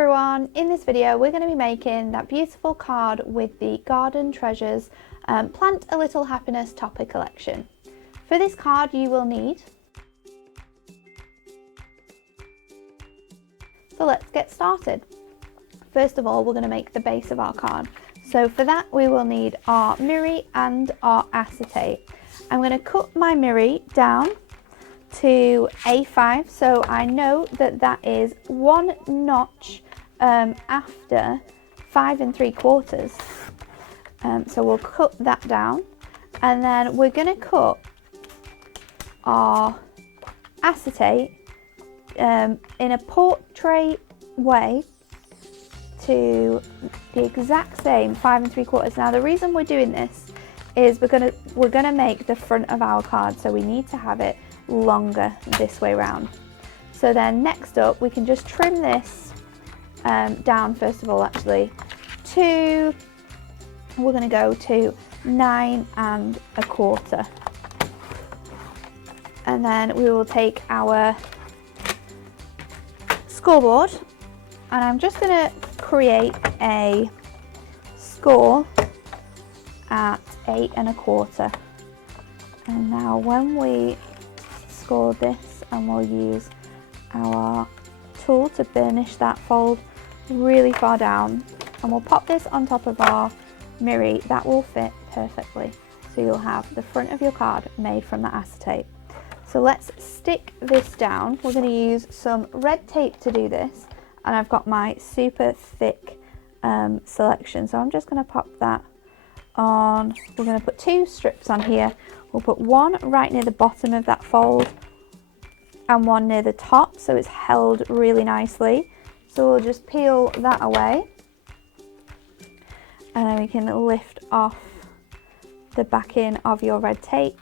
everyone, in this video we're going to be making that beautiful card with the Garden Treasures Plant a Little Happiness topper collection. For this card you will need, so let's get started. First of all, we're going to make the base of our card. So for that we will need our mirri and our acetate. I'm going to cut my mirri down to A5, so I know that that is 1 notch after 5 3/4. So we'll cut that down, and then we're going to cut our acetate in a portrait way to the exact same 5 3/4. Now the reason we're doing this is we're gonna make the front of our card, so we need to have it longer this way round. So then next up we can just trim this down first of all, actually to, we're going to go to 9 1/4, and then we will take our scoreboard, and I'm just going to create a score at 8 1/4. And now when we score this, and we'll use our tool to burnish that fold really far down, and we'll pop this on top of our mirri. That will fit perfectly, so you'll have the front of your card made from the acetate. So let's stick this down. We're going to use some red tape to do this, and I've got my super thick selection, so I'm just going to pop that on. We're going to put 2 strips on here. We'll put one right near the bottom of that fold and one near the top, so it's held really nicely. So we'll just peel that away, and then we can lift off the backing of your red tape.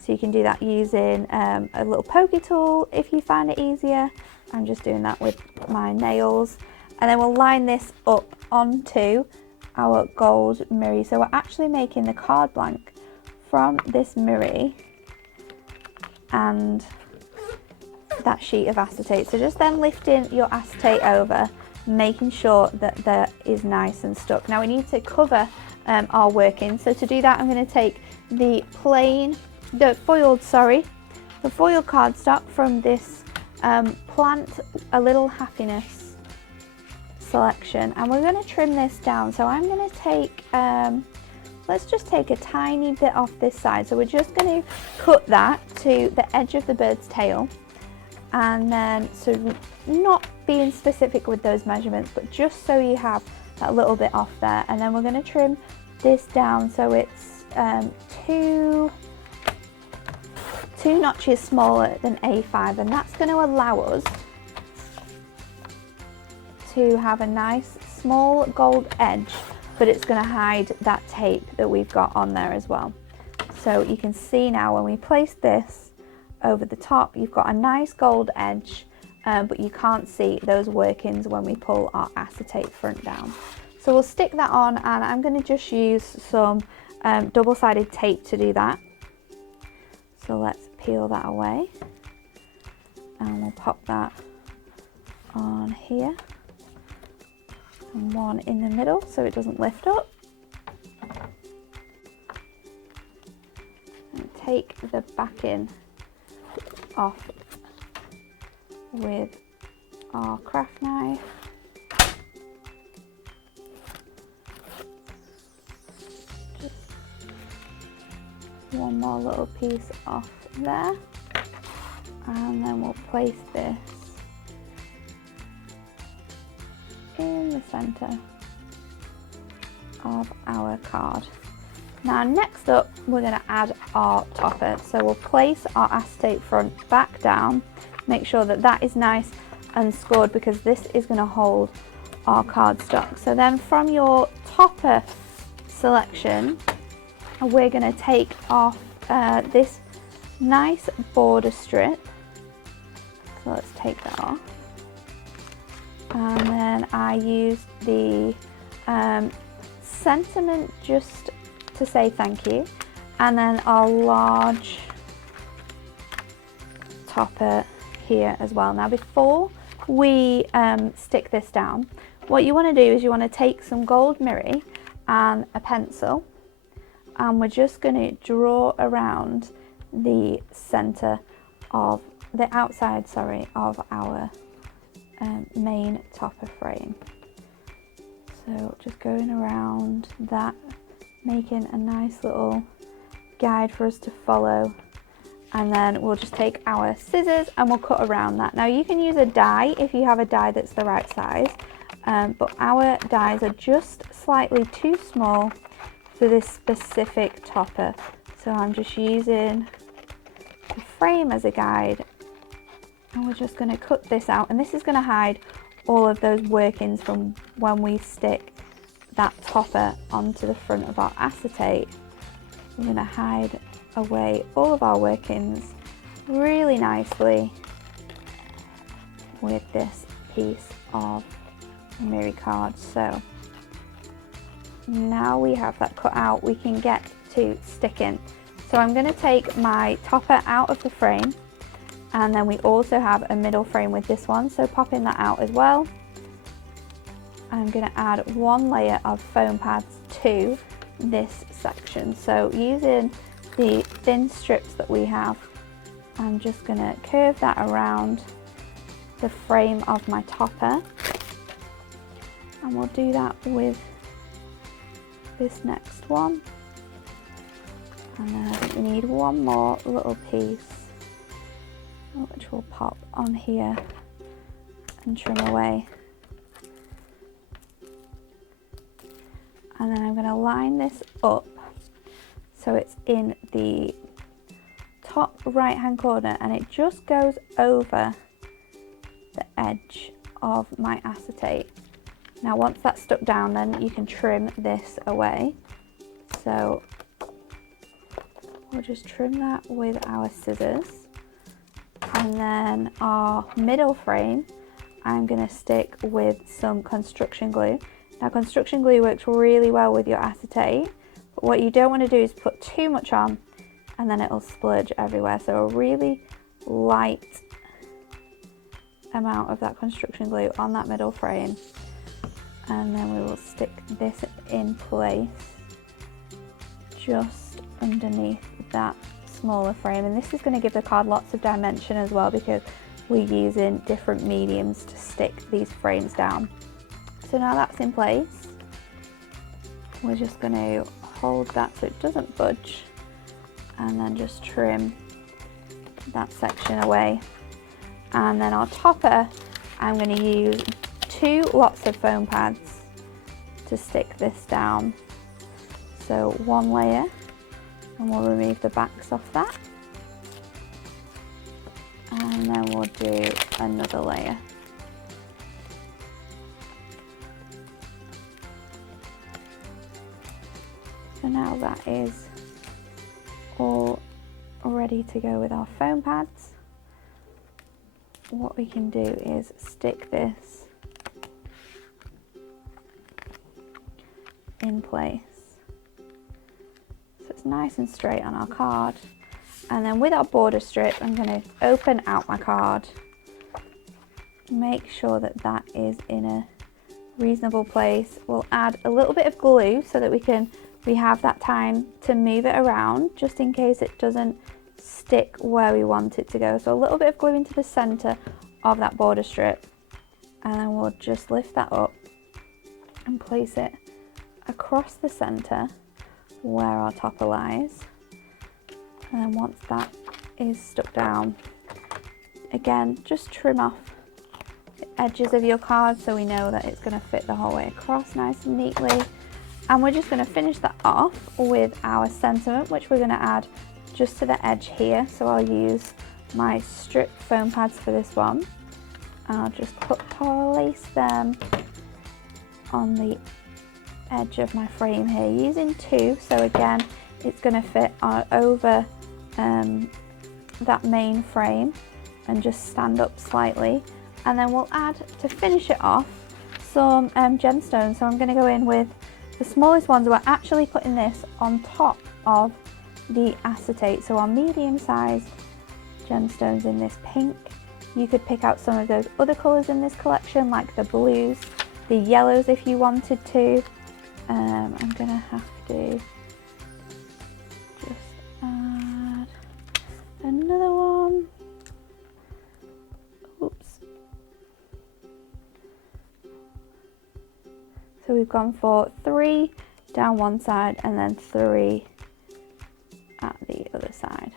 So you can do that using a little pokey tool if you find it easier. I'm just doing that with my nails. And then we'll line this up onto our gold mirri. So we're actually making the card blank from this mirri and that sheet of acetate. So just then lifting your acetate over, making sure that that is nice and stuck. Now we need to cover our working. So to do that, I'm going to take the foiled cardstock from this Plant a Little Happiness selection, and we're going to trim this down. So I'm going to take let's just take a tiny bit off this side. So we're just going to cut that to the edge of the bird's tail, and then, so not being specific with those measurements, but just so you have that little bit off there. And then we're going to trim this down so it's 2 notches smaller than A5, and that's going to allow us to have a nice small gold edge, but it's going to hide that tape that we've got on there as well. So you can see now when we place this over the top, you've got a nice gold edge, but you can't see those workings when we pull our acetate front down. So we'll stick that on, and I'm going to just use some double-sided tape to do that. So let's peel that away, and we'll pop that on here, and one in the middle so it doesn't lift up. And take the backing off with our craft knife. Just one more little piece off there, and then we'll place this in the center of our card. Now next up we're going to add our topper. So we'll place our acetate front back down, make sure that that is nice and scored, because this is going to hold our cardstock. So then from your topper selection, we're going to take off this nice border strip. So let's take that off, and then I used the sentiment just to say thank you, and then our large topper here as well. Now before we stick this down, what you want to do is you want to take some gold mirri and a pencil, and we're just going to draw around the center of the outside, sorry, of our main topper frame. So just going around that, making a nice little guide for us to follow, and then we'll just take our scissors and we'll cut around that. Now you can use a die if you have a die that's the right size, but our dies are just slightly too small for this specific topper, so I'm just using the frame as a guide, and we're just going to cut this out, and this is going to hide all of those workings from when we stick that topper onto the front of our acetate. We're going to hide away all of our workings really nicely with this piece of mirri card. So now we have that cut out, we can get to sticking. So I'm going to take my topper out of the frame, and then we also have a middle frame with this one, so popping that out as well. I'm going to add one layer of foam pads to this section. So using the thin strips that we have, I'm just going to curve that around the frame of my topper, and we'll do that with this next one. And then I think we need one more little piece, which we'll pop on here and trim away. And then I'm going to line this up so it's in the top right hand corner, and it just goes over the edge of my acetate. Now once that's stuck down, then you can trim this away. So we'll just trim that with our scissors. And then our middle frame, I'm going to stick with some construction glue. Now construction glue works really well with your acetate, but what you don't want to do is put too much on and then it'll splurge everywhere. So a really light amount of that construction glue on that middle frame, and then we will stick this in place just underneath that smaller frame. And this is going to give the card lots of dimension as well, because we're using different mediums to stick these frames down. So now that's in place, we're just going to hold that so it doesn't budge, and then just trim that section away. And then our topper, I'm going to use 2 lots of foam pads to stick this down. So one layer, and we'll remove the backs off that, and then we'll do another layer. So now that is all ready to go with our foam pads. What we can do is stick this in place so it's nice and straight on our card. And then with our border strip, I'm going to open out my card, make sure that that is in a reasonable place. We'll add a little bit of glue so that we have that time to move it around, just in case it doesn't stick where we want it to go. So a little bit of glue into the center of that border strip, and then we'll just lift that up and place it across the center where our topper lies. And then once that is stuck down, again, just trim off the edges of your card so we know that it's going to fit the whole way across nice and neatly. And we're just going to finish that off with our sentiment, which we're going to add just to the edge here. So I'll use my strip foam pads for this one. I'll just place them on the edge of my frame here, using 2. So again, it's going to fit over that main frame and just stand up slightly. And then we'll add, to finish it off, some gemstones. So I'm going to go in with the smallest ones. We're actually putting this on top of the acetate. So our medium-sized gemstones in this pink You could pick out some of those other colours in this collection, like the blues, the yellows if you wanted to. I'm gonna have to just add another one. Oops. So we've gone for 3 down one side and then 3 at the other side.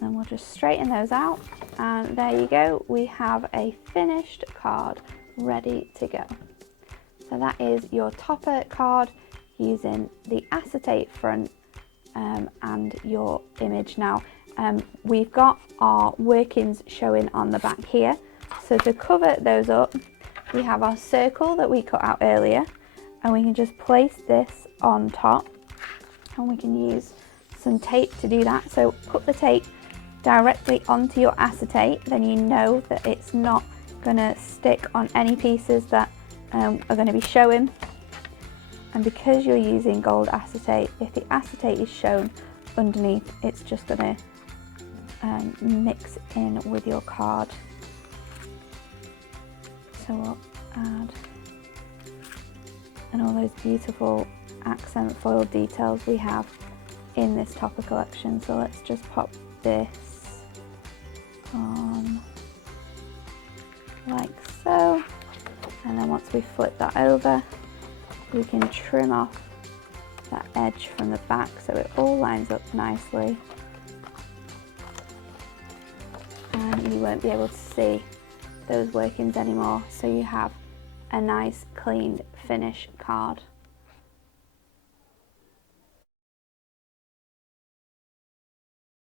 Then we'll just straighten those out, and there you go, we have a finished card ready to go. So that is your topper card using the acetate front and your image. Now we've got our workings showing on the back here, so to cover those up we have our circle that we cut out earlier, and we can just place this on top, and we can use some tape to do that. So put the tape directly onto your acetate, then you know that it's not going to stick on any pieces that are going to be showing. And because you're using gold acetate, if the acetate is shown underneath, it's just going to mix in with your card. So we'll add, and all those beautiful accent foil details we have in this topper collection. So let's just pop this on like so, and then once we flip that over we can trim off that edge from the back so it all lines up nicely, and you won't be able to see those workings anymore, so you have a nice clean finish card.